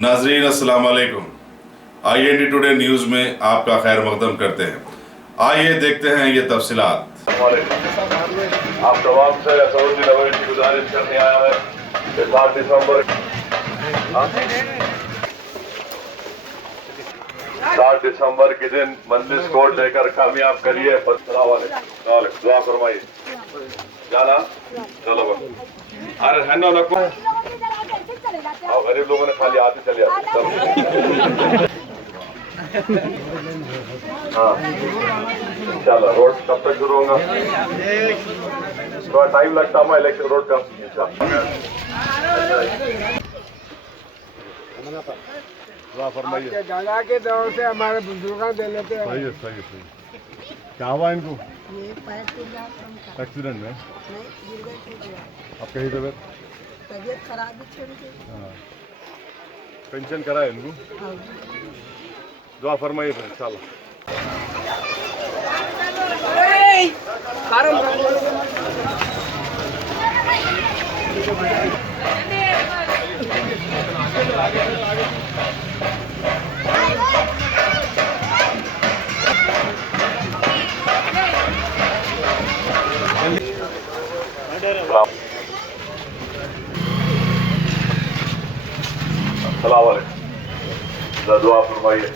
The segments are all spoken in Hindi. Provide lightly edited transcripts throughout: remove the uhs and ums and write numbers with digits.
नाजरीन अस्सलाम वालेकुम। IND टुडे न्यूज़ में आपका खैर मकदम करते हैं। आइए देखते हैं ये तफसीलात। आप तमाम से असदुद्दीन ओवैसी की गुजारिश करने आया है कि 7 दिसंबर 7 दिसंबर के दिन मंदिर कोड लेकर कामयाब करिए। दुआ फरमाइए। जाना चलो अरे है ना गरीब लोगों ने खाली आते चले आते। हाँ चलो रोड कब तक शुरू होगा? थोड़ा टाइम लगता है इलेक्शन रोड का। दादा के दौर से हमारे बुजुर्ग दे लेते हैं। सही है सही है सही। क्या हुआ इनको? एक्सीडेंट में अब कहीं तबीयत खराब भी छोड़ दी। पेंशन करा है इनको? दुआ फरमाइए फिर इंशाल्लाह। अस्सलाम वालेकुम। दुआ फरमाइए।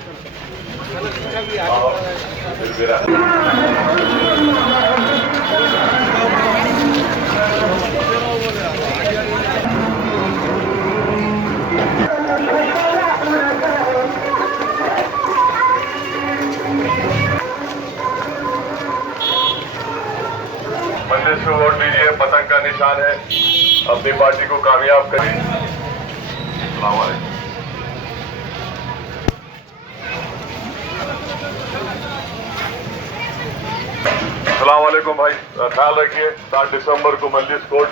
मंदिर से वोट दीजिए, पतंग का निशान है, अपनी पार्टी को कामयाब करिए। अस्सलाम वालेकुम। अस्सलाम वालेकुम भाई, ख्याल रखिए। 7 दिसंबर को मंदिर कोर्ट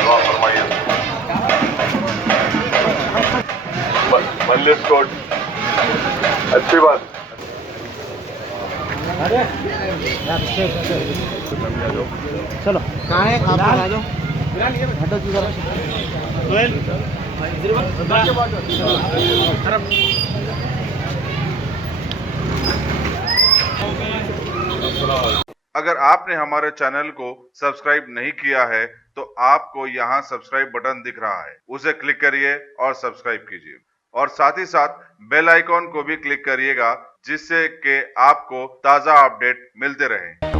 दुआ फरमाइए। मंदिर कोर्ट अच्छी बात। चलो कहाँ है आप? आ जाओ हटो जी जरा। अगर आपने हमारे चैनल को सब्सक्राइब नहीं किया है तो आपको यहाँ सब्सक्राइब बटन दिख रहा है, उसे क्लिक करिए और सब्सक्राइब कीजिए और साथ ही साथ बेल आइकॉन को भी क्लिक करिएगा जिससे कि आपको ताज़ा अपडेट मिलते रहें।